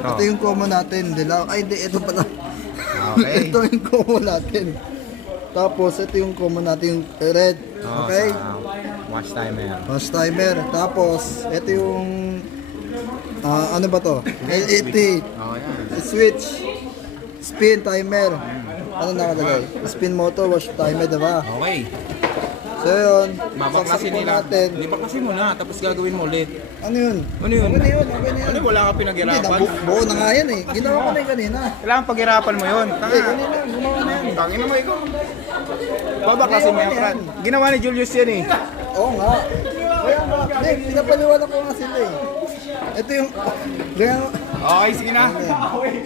Ito yung common natin, dilaw. Ay, hindi, ito pala. Okay. Ito yung common natin. Tapos, ito yung common natin, yung red. Okay? Watch timer. Watch timer. Tapos, ito yung, ano ba to? LED. Oh, yan. Switch. Spin timer. Ano nakalagay? Spin motor, watch timer, diba? Okay. So, yun. Babaklasin Saksak po nila. natin. Hindi baklasin mo na, tapos gagawin mo ulit. Ano yun? Ano yun? Okay na yun, okay na yun. Ano, wala ka Hindi, pinaghirapan? buo na nga yan eh. Ginawa ko na yun kanina. Kailangan paghirapan mo yun. Hindi, kanina, gumawa na yan. Tangin mo ikaw. Babaklasin mo yan, Fran. Ginawa ni Julius yan eh. Oo nga. Kaya nga, hindi, pinapaliwala ko nga sila eh. Ito yung, kaya, Okay, sige na.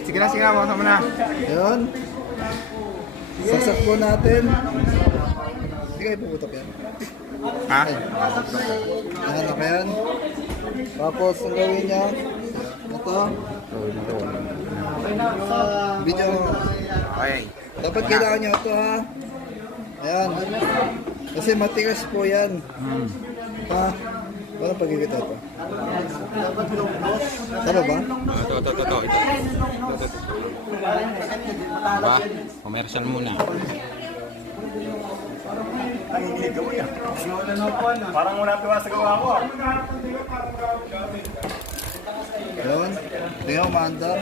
Sige na, makasama na. yun. Saksak po natin. Hindi kayo puputok yan. Ha? Ayan, okay yan. Tapos, ang gawin niya, ito, video. Okay. Dapat kailangan nyo ito ha. Ayan. Kasi matigas po yan. Ha? Parang pagigit ito. Tama ba? Ito. Diba? Commercial muna. Parang wala piwa sa gawa ko. Ayan. Tingnan, maandar.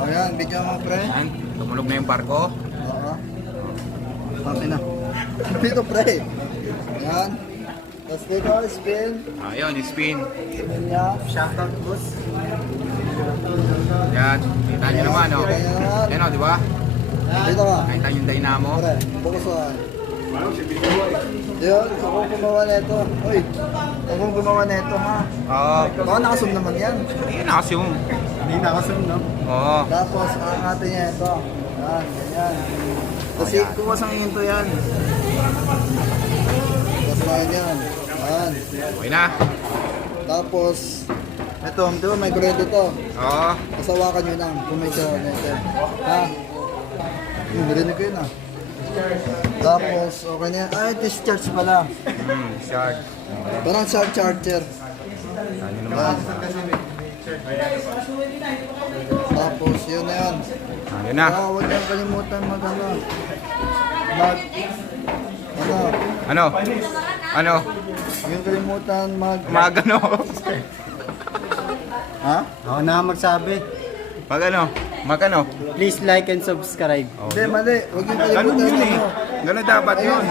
Ayan, video mo pre. Yan. Tumunog na yung barko. Oo. Okay na. Dito pre. Ayan. Tapos dito, spin. Ayun, spin. Spin niya. Shoutout boss. Yan. Kita nyo naman, oh. Yan, oh, di ba? Dito ka. Nakita nyo yung dynamo. Pre, bukas ka. Yun, ako gumawa nito. Uy, ako gumawa nito ha. Oo. Baka nakasum naman yan. Yan, nakasyung. Hindi nakasum, no? Oo. Tapos, aangatin niya ito. Yan, ganyan. Kasi Ayan. kuwas ang hinto yan. Tapos na yan. Yan. Okay na. Tapos, ito, di ba may grade ito? Oo. Kasawakan nyo lang kung may siya nito. Ha? Narinig ko yun ah. Tapos, okay na yan. Ay, discharge pala. Shard. Parang charger. Yan nyo naman. Tapos, yun na yan. Yan na. Huwag niyang kalimutan mag-ano. Mag... Ano? Ano? Yung kalimutan mag... Magano? Ha? Ako na magsabi. Magano? Magano? Please like and subscribe. Hindi, mali. Huwag yung Ganun kalimutan yun eh. ano. Ganun dapat yun.